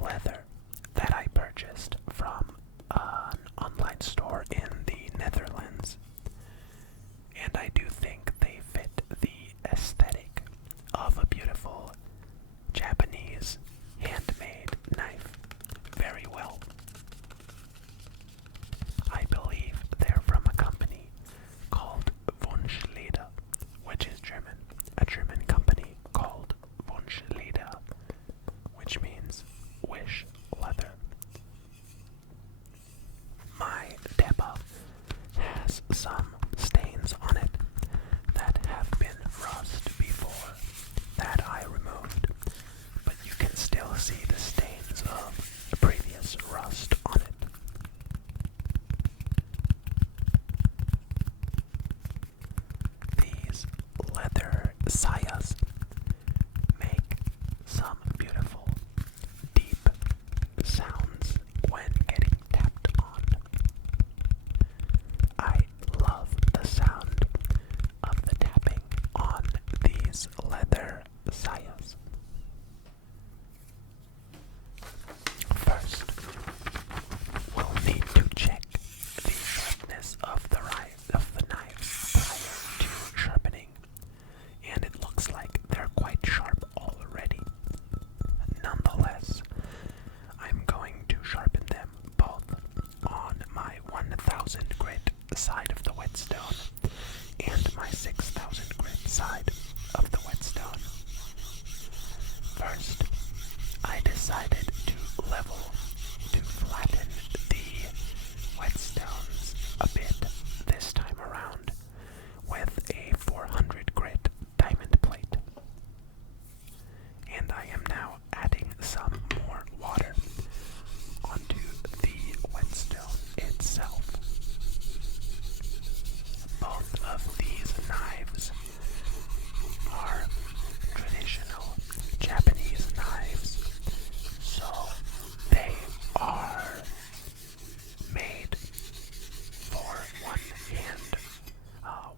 leather that I purchased from an online store in the Netherlands, and I do think they fit the aesthetic of a beautiful Japanese handmade knife very well. I believe they're from a company called Wunschleder, which is German. A German company called Wunschleder, which means wish leather. My Deppa has some stains on it that have been rust before that I removed, but you can still see the stains of the previous rust on it. These leather sayas make some beautiful, deep sounds when getting tapped on. I love the sound of the tapping on these leather sayas. First, we'll need to check the sharpness of the knives prior to sharpening, and it looks like they're quite sharp already. Nonetheless, I'm going to sharpen them both on my 1000 grit side of the Whetstone and my 6000 grit side of the Whetstone. First, I decided to flatten the Whetstones a bit this time around with a 400 grit diamond plate. And I am now adding some more water onto the Whetstone itself. Both of these knives are traditional Japanese knives, so they are made for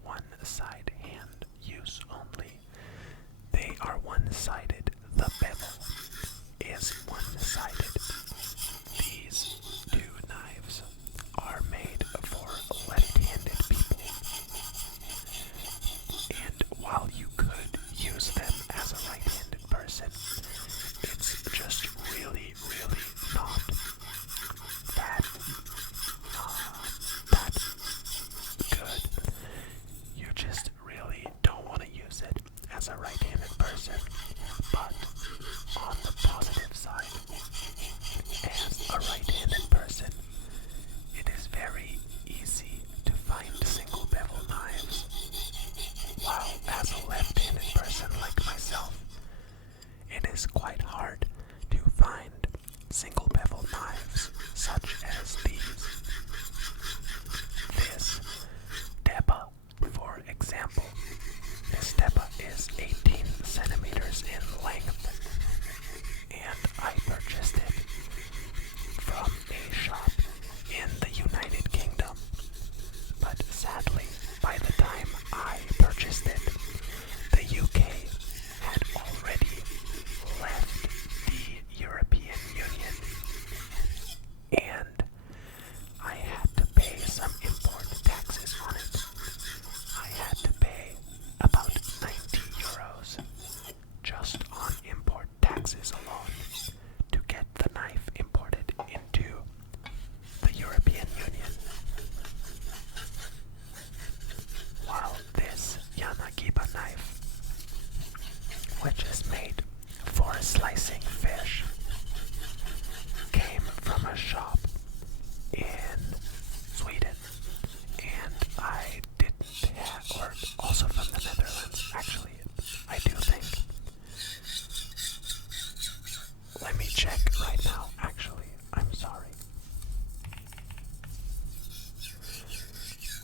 one-side hand use only. They are one-sided. The bevel is one-sided. These two knives are made for left-handed people. And while you could use them as a right-handed person, it's just really, really not that good. You just really don't want to use it as a right-handed person. But on the positive side, as a right-handed person, it is very easy to find single bevel knives, while as a left-handed person like myself, it is quite hard to find single bevel knives such as these. This Deppa, for example, this Deppa is 18 centimeters in length, and I purchased it from a shop in the United Kingdom. But sadly, by the time I purchased it, the UK had already left the European Union, and I had to pay some import taxes on it. I had to pay about 90 euros just on import taxes alone to get the knife imported into the European Union. While this Yanagiba knife, which is made for slicing fish, came from a shop in Sweden, and I didn't have, or also from the Netherlands, actually, I do think. Let me check right now, actually, I'm sorry.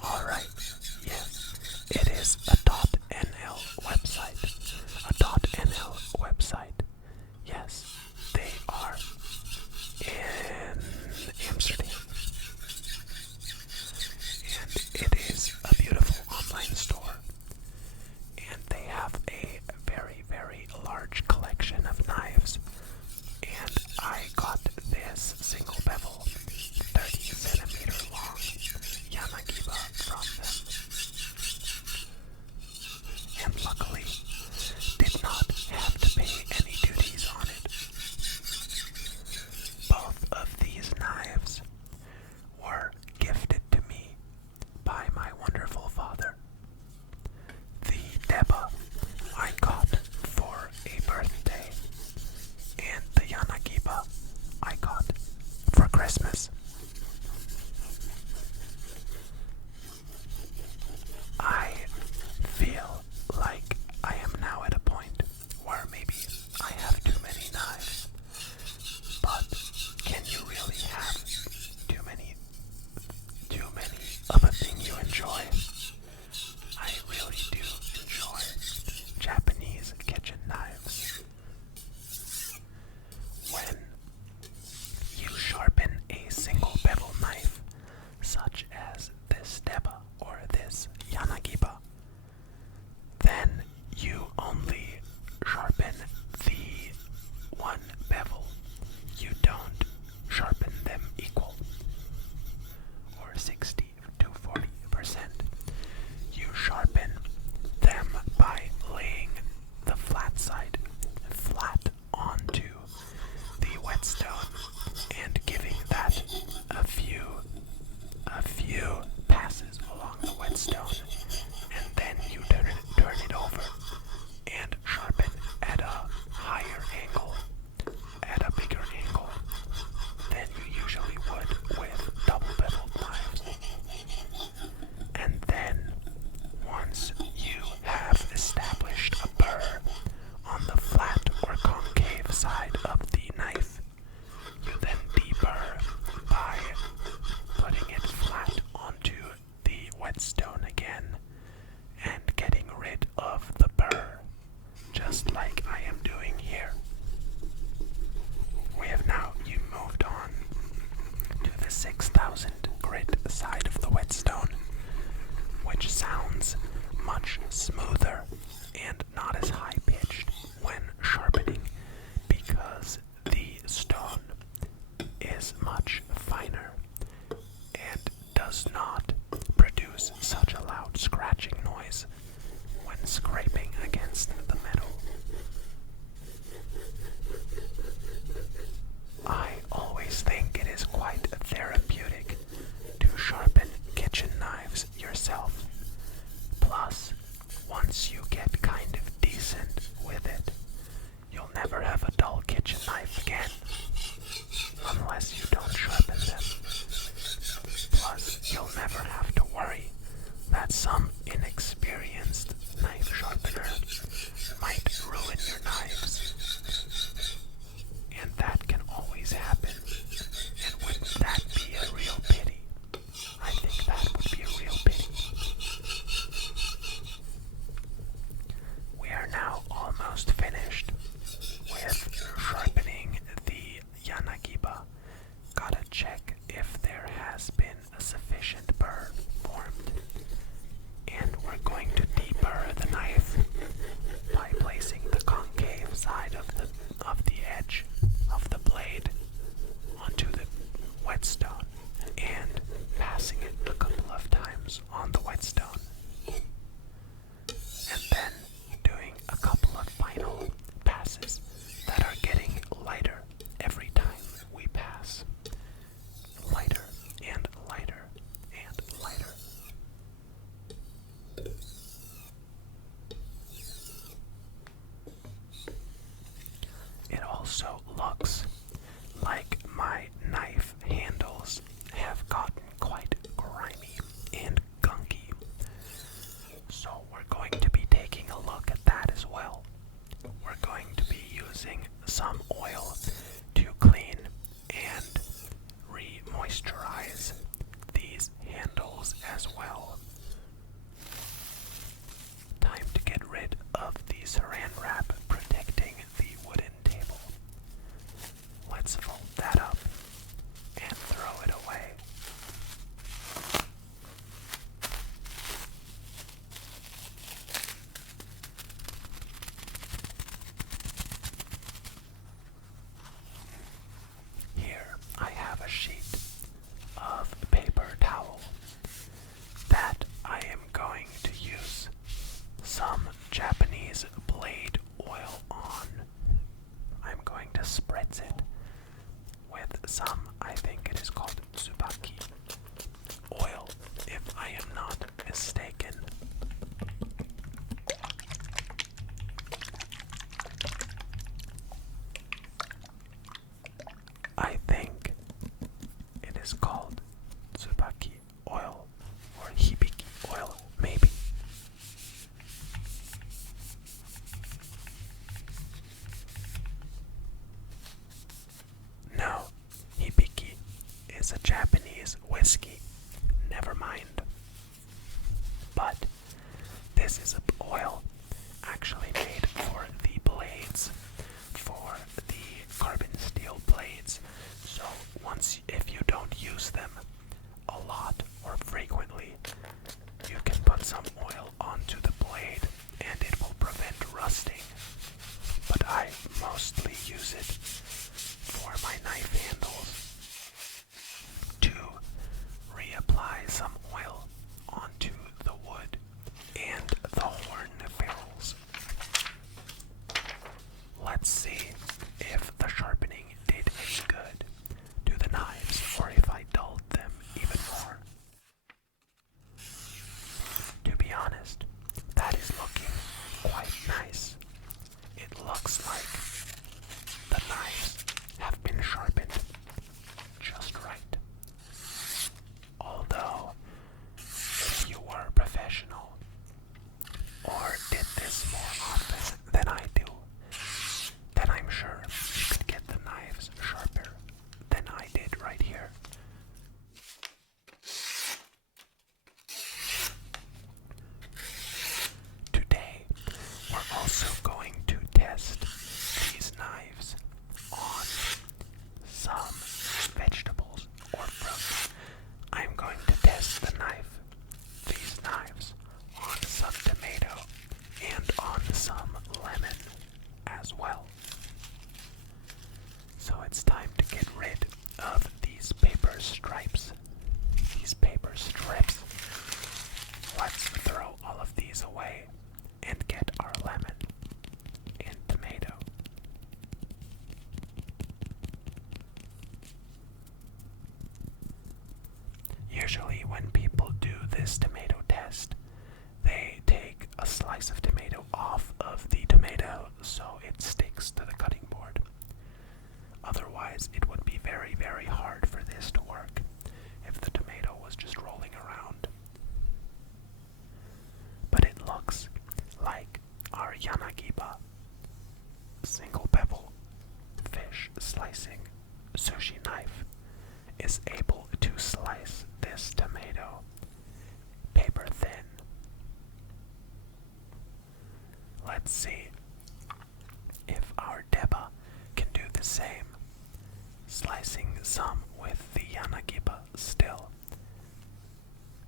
Alright, yes, it is a .nl website. A .nl website. Yes, they are in Amsterdam. And it is a beautiful online store. And they have a very, very large collection of knives. And I got 6000 grit side of the whetstone, which sounds much smoother and not as high-pitched when sharpening because the stone is much finer and does not produce such a loud scratching noise when scraping against the metal. I always think it is quite therapeutic to sharpen kitchen knives yourself. Plus, once you get kind of decent with it, you'll never have a dull kitchen knife again, unless you don't sharpen them. Plus, you'll never have to worry that some inexperienced knife sharpener might ruin your knives. And that can always happen. And wouldn't that be a real pity? I think that would be a real pity. We are now almost finished with sharpening the yanagiba. Gotta check if there has been a sufficient burr formed. And we're going to deburr the knife by placing the concave side of the edge of the blade onto the whetstone and passing it a couple of times on the whetstone. And then doing a couple of final passes that are getting lighter every time we pass. Lighter and lighter and lighter. It also looks like my knife handles have gotten quite grimy and gunky. So we're going to be taking a look at that as well. We're going to be using some oil to clean and re-moisturize these handles as well. Time to get rid of the saran wrap protecting the wooden table. Let's fold that up and throw it away. Here I have a sheet of paper towel that I am going to use some Japanese blade oil on. I'm going to spritz it with some, I think it is called tsubaki oil, if I am not mistaken. I think it is called tsubaki oil or hibiki oil, maybe. No, hibiki is a Japanese whiskey. Never mind. But this is an oil actually made for the blades, for the carbon steel blades. So if you don't use them a lot or frequently, you can put some oil onto the blade and it will prevent rusting. But I mostly use it for my knife handles to Usually when people do this tomato test, they take a slice of tomato off of the tomato so it sticks to the cutting board. Otherwise, it would be very, very hard for this to work if the tomato was just rolling around. But it looks like our Yanagiba single bevel fish slicing sushi knife is able to slice this tomato paper thin. Let's see if our Deba can do the same, slicing some with the Yanagiba still.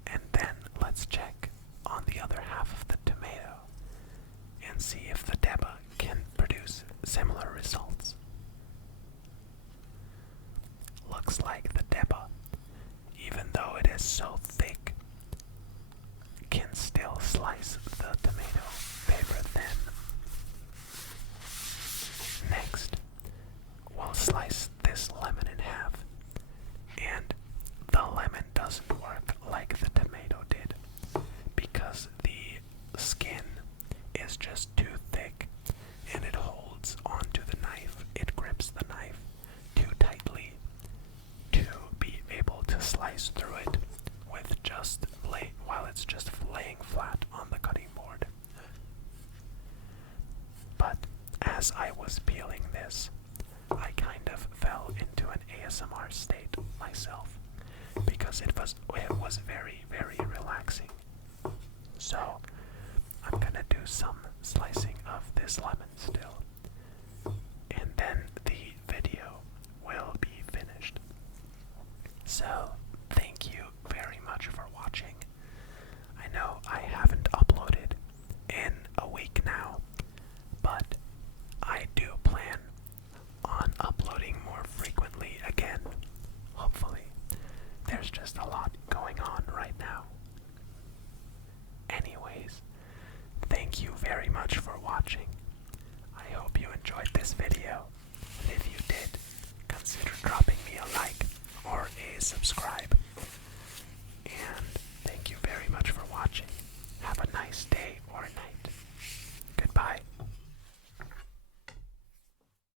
And then let's check on the other half of the tomato and see if the Deba can produce similar results. Looks like the Deba, even though it is so thick, can still slice the tomato paper thin. Next, we'll slice this lemon in half, and the lemon doesn't work like the tomato did because the skin is just too thick and it holds onto the knife. It grips the knife too tightly to be able to slice through it with just while it's just laying flat on the cutting board. But as I was peeling this, I kind of fell into an ASMR state myself because it was very, very relaxing. So I'm gonna do some slicing of this lemon still, and then the video will be finished. So thank you very much for watching. I know I haven't uploaded in a week now, but I do plan on uploading more frequently again, hopefully. There's just a lot going on right now. Anyways, thank you very much for watching. I hope you enjoyed this video, and if you did, consider dropping me a like or a subscribe.